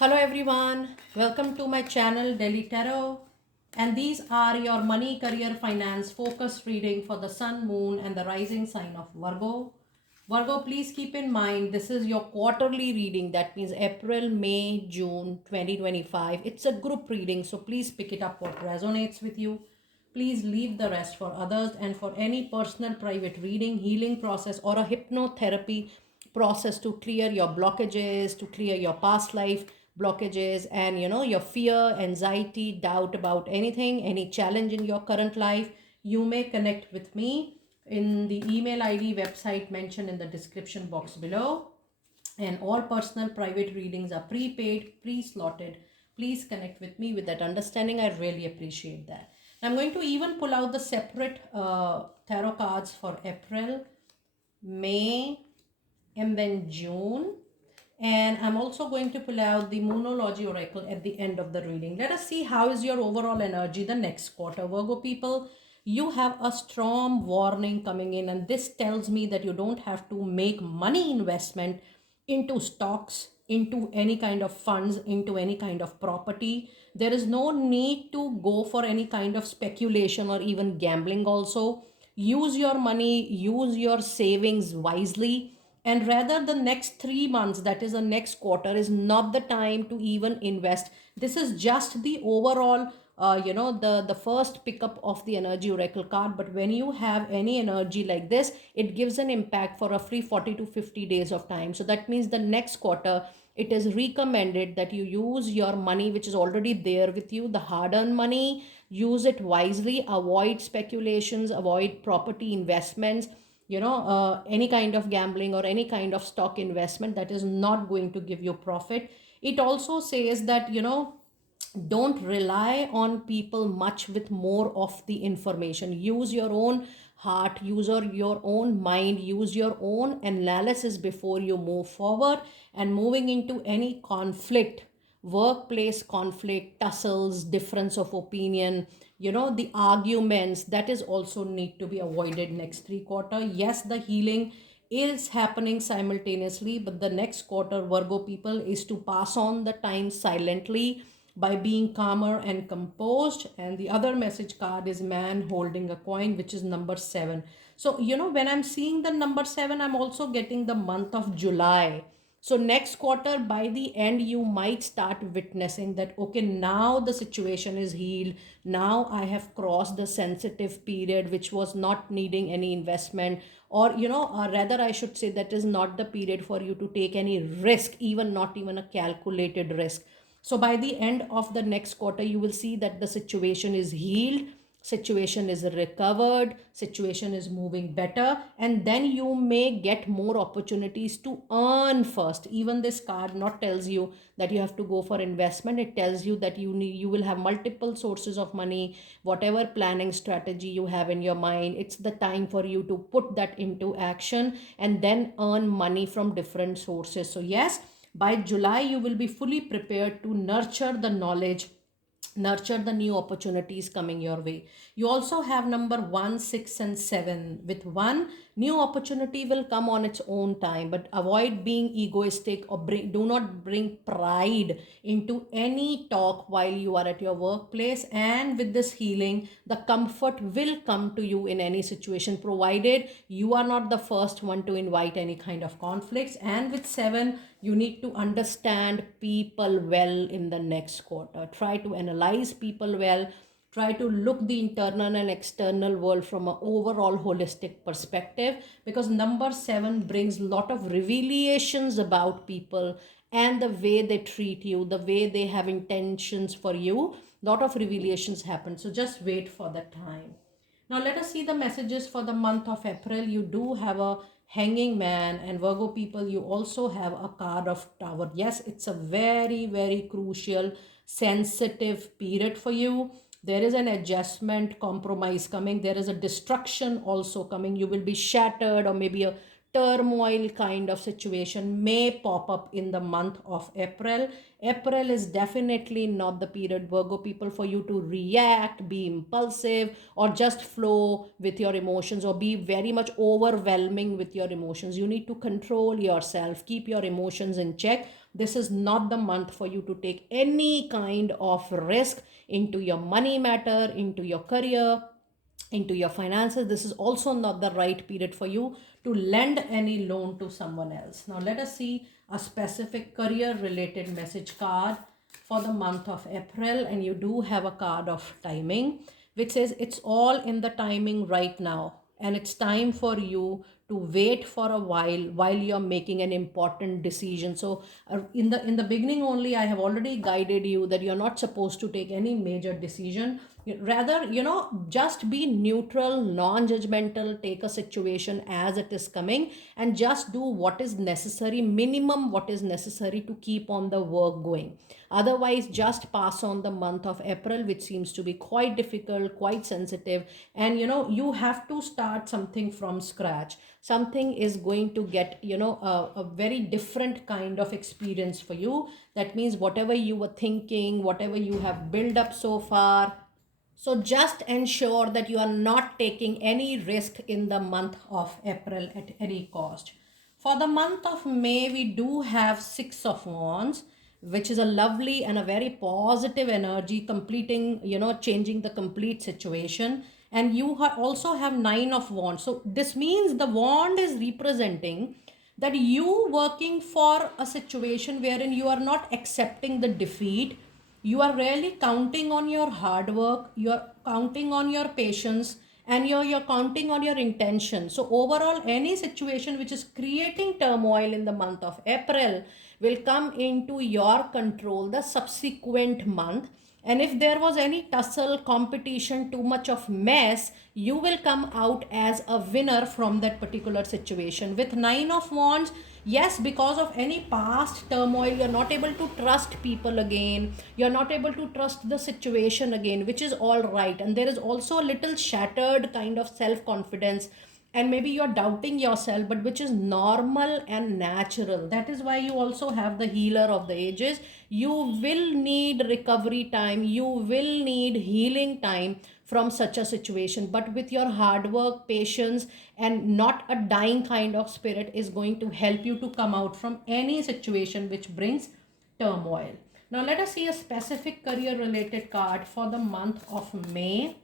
Hello everyone, welcome to my channel Delhi Tarot, and these are your money, career, finance focused reading for the sun, moon and the rising sign of Virgo. Virgo, please keep in mind this is your quarterly reading, that means April, May, June 2025. It's a group reading, so please pick it up what resonates with you. Please leave the rest for others, and for any personal private reading, healing process or a hypnotherapy process to clear your blockages, to clear your past life blockages and your fear, anxiety, doubt about anything, any challenge in your current life, you may connect with me in the email ID website mentioned in the description box below. And all personal private readings are prepaid, pre-slotted. Please connect with me with that understanding. I really appreciate that. I'm going to even pull out the separate tarot cards for April, May, and then June. And I'm also going to pull out the Moonology Oracle at the end of the reading. Let us see how is your overall energy the next quarter. Virgo people, you have a strong warning coming in, and this tells me that you don't have to make money investment into stocks, into any kind of funds, into any kind of property. There is no need to go for any kind of speculation or even gambling also. Use your money, use your savings wisely, and rather the next 3 months, that is the next quarter, is not the time to even invest. This is just the overall the first pickup of the energy oracle card. But when you have any energy like this, it gives an impact for roughly 40 to 50 days of time. So that means the next quarter, it is recommended that you use your money which is already there with you, the hard earned money. Use it wisely, avoid speculations, avoid property investments, any kind of gambling or any kind of stock investment that is not going to give you profit. It also says that don't rely on people much with more of the information. Use your own heart, use your own mind, use your own analysis before you move forward. And moving into any conflict, workplace conflict, tussles, difference of opinion, the arguments, that is also need to be avoided next 3 quarter. Yes, the healing is happening simultaneously, but the next quarter, Virgo people, is to pass on the time silently by being calmer and composed. And the other message card is man holding a coin, which is number 7. So when I'm seeing the number 7, I'm also getting the month of July. So next quarter, by the end, you might start witnessing that, okay, now the situation is healed. Now I have crossed the sensitive period, which was not needing any investment. Or, rather, I should say that is not the period for you to take any risk, even not even a calculated risk. So by the end of the next quarter, you will see that the situation is healed, situation is recovered, situation is moving better, and then you may get more opportunities to earn first. Even this card not tells you that you have to go for investment. It tells you that you will have multiple sources of money. Whatever planning strategy you have in your mind, it's the time for you to put that into action and then earn money from different sources. So yes, by July, you will be fully prepared to nurture the knowledge, nurture the new opportunities coming your way. You also have number 1, 6 and 7. With 1, new opportunity will come on its own time, but avoid being egoistic or do not bring pride into any talk while you are at your workplace. And with this healing, the comfort will come to you in any situation, provided you are not the first one to invite any kind of conflicts. And with 7, you need to understand people well in the next quarter. Try to analyze people well. Try to look the internal and external world from an overall holistic perspective, because number 7 brings a lot of revelations about people and the way they treat you, the way they have intentions for you. Lot of revelations happen, so just wait for the time. Now let us see the messages for the month of April. You do have a hanging man, and Virgo people, you also have a card of tower. Yes, it's a very, very crucial, sensitive period for you. There is an adjustment, compromise coming. There is a destruction also coming. You will be shattered, or maybe a turmoil kind of situation may pop up in the month of April. April is definitely not the period, Virgo people, for you to react, be impulsive, or just flow with your emotions, or be very much overwhelming with your emotions. You need to control yourself, keep your emotions in check. this is not the month for you to take any kind of risk into your money matter, into your career, into your finances. This is also not the right period for you to lend any loan to someone else. Now let us see a specific career related message card for the month of April, and you do have a card of timing which says it's all in the timing right now, and it's time for you to wait for a while you're making an important decision. So in the beginning only, I have already guided you that you're not supposed to take any major decision. Rather, just be neutral, non-judgmental, take a situation as it is coming, and just do what is necessary, minimum what is necessary to keep on the work going. Otherwise, just pass on the month of April, which seems to be quite difficult, quite sensitive, and you have to start something from scratch. Something is going to get a very different kind of experience for you. That means whatever you were thinking, whatever you have built up so far, so just ensure that you are not taking any risk in the month of April at any cost. For the month of May, we do have Six of Wands, which is a lovely and a very positive energy, completing, changing the complete situation. And you also have Nine of Wands. So this means the wand is representing that you working for a situation wherein you are not accepting the defeat. You are really counting on your hard work, you're counting on your patience, and you're counting on your intention. So overall, any situation which is creating turmoil in the month of April will come into your control the subsequent month. And if there was any tussle, competition, too much of mess, you will come out as a winner from that particular situation. With Nine of Wands, yes, because of any past turmoil, you're not able to trust people again, you're not able to trust the situation again, which is all right. And there is also a little shattered kind of self confidence, and maybe you're doubting yourself, but which is normal and natural. That is why you also have the Healer of the Ages. You will need recovery time, you will need healing time from such a situation, but with your hard work, patience, and not a dying kind of spirit is going to help you to come out from any situation which brings turmoil. Now let us see a specific career related card for the month of May,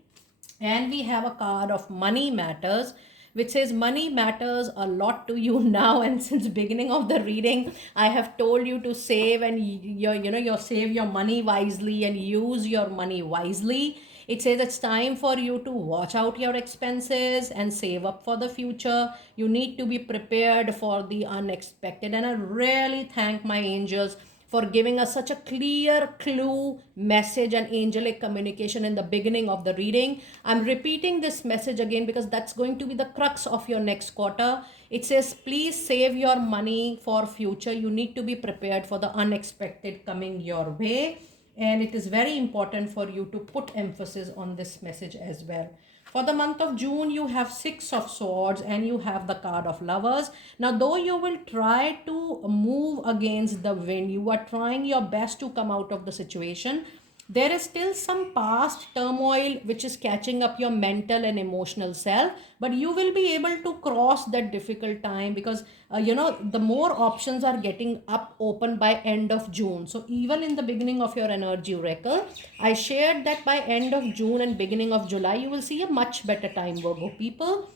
and we have a card of Money Matters, which says money matters a lot to you now. And since beginning of the reading, I have told you to save, and you save your money wisely and use your money wisely. It says it's time for you to watch out your expenses and save up for the future. You need to be prepared for the unexpected, and I really thank my angels for giving us such a clear clue, message, and angelic communication in the beginning of the reading. I'm repeating this message again because that's going to be the crux of your next quarter. It says, please save your money for future. You need to be prepared for the unexpected coming your way. And it is very important for you to put emphasis on this message as well. For the month of June, you have Six of Swords and you have the card of Lovers. Now, though you will try to move against the wind, you are trying your best to come out of the situation, there is still some past turmoil which is catching up your mental and emotional self, but you will be able to cross that difficult time because the more options are getting up open by end of June. So even in the beginning of your energy oracle, I shared that by end of June and beginning of July you will see a much better time, Virgo people.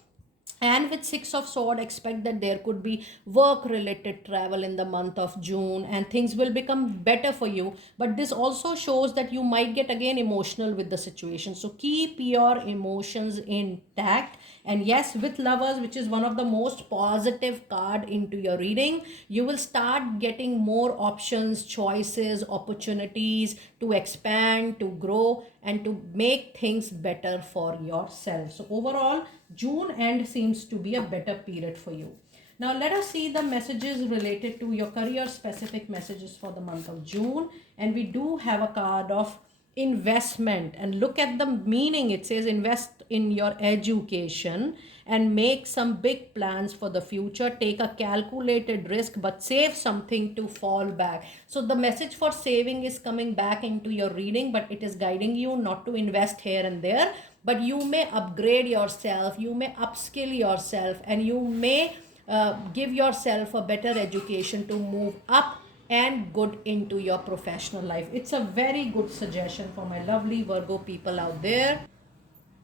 And with Six of Sword, expect that there could be work related travel in the month of June and things will become better for you. But this also shows that you might get again emotional with the situation. So keep your emotions intact. And yes, with Lovers, which is one of the most positive card into your reading, you will start getting more options, choices, opportunities to expand, to grow, and to make things better for yourself. So overall, June end seems to be a better period for you. Now let us see the messages related to your career, specific messages for the month of June. And we do have a card of investment, and look at the meaning. It says invest in your education and make some big plans for the future. Take a calculated risk but save something to fall back. So the message for saving is coming back into your reading, but it is guiding you not to invest here and there, but you may upgrade yourself, you may upskill yourself, and you may give yourself a better education to move up and good into your professional life. It's a very good suggestion for my lovely Virgo people out there.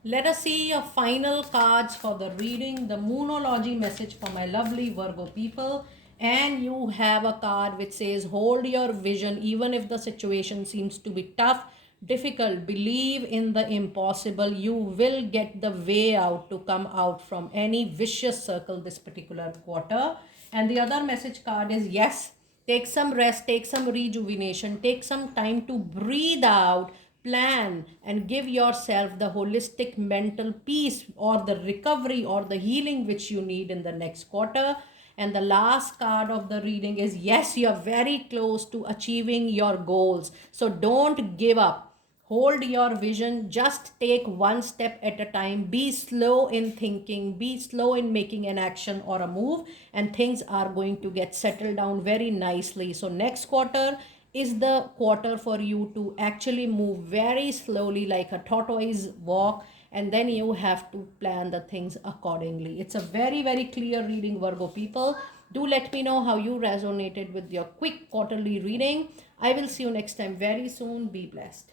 Let us see your final cards for the reading, the Moonology message for my lovely Virgo people. And you have a card which says, hold your vision even if the situation seems to be tough, difficult. Believe in the impossible. You will get the way out to come out from any vicious circle this particular quarter. And the other message card is, yes, take some rest, take some rejuvenation, take some time to breathe out, plan, and give yourself the holistic mental peace or the recovery or the healing which you need in the next quarter. And the last card of the reading is, yes, you're very close to achieving your goals. So don't give up. Hold your vision. Just take one step at a time. Be slow in thinking. Be slow in making an action or a move, and things are going to get settled down very nicely. So, next quarter is the quarter for you to actually move very slowly, like a tortoise walk, and then you have to plan the things accordingly. It's a very, very clear reading, Virgo people. Do let me know how you resonated with your quick quarterly reading. I will see you next time very soon. Be blessed.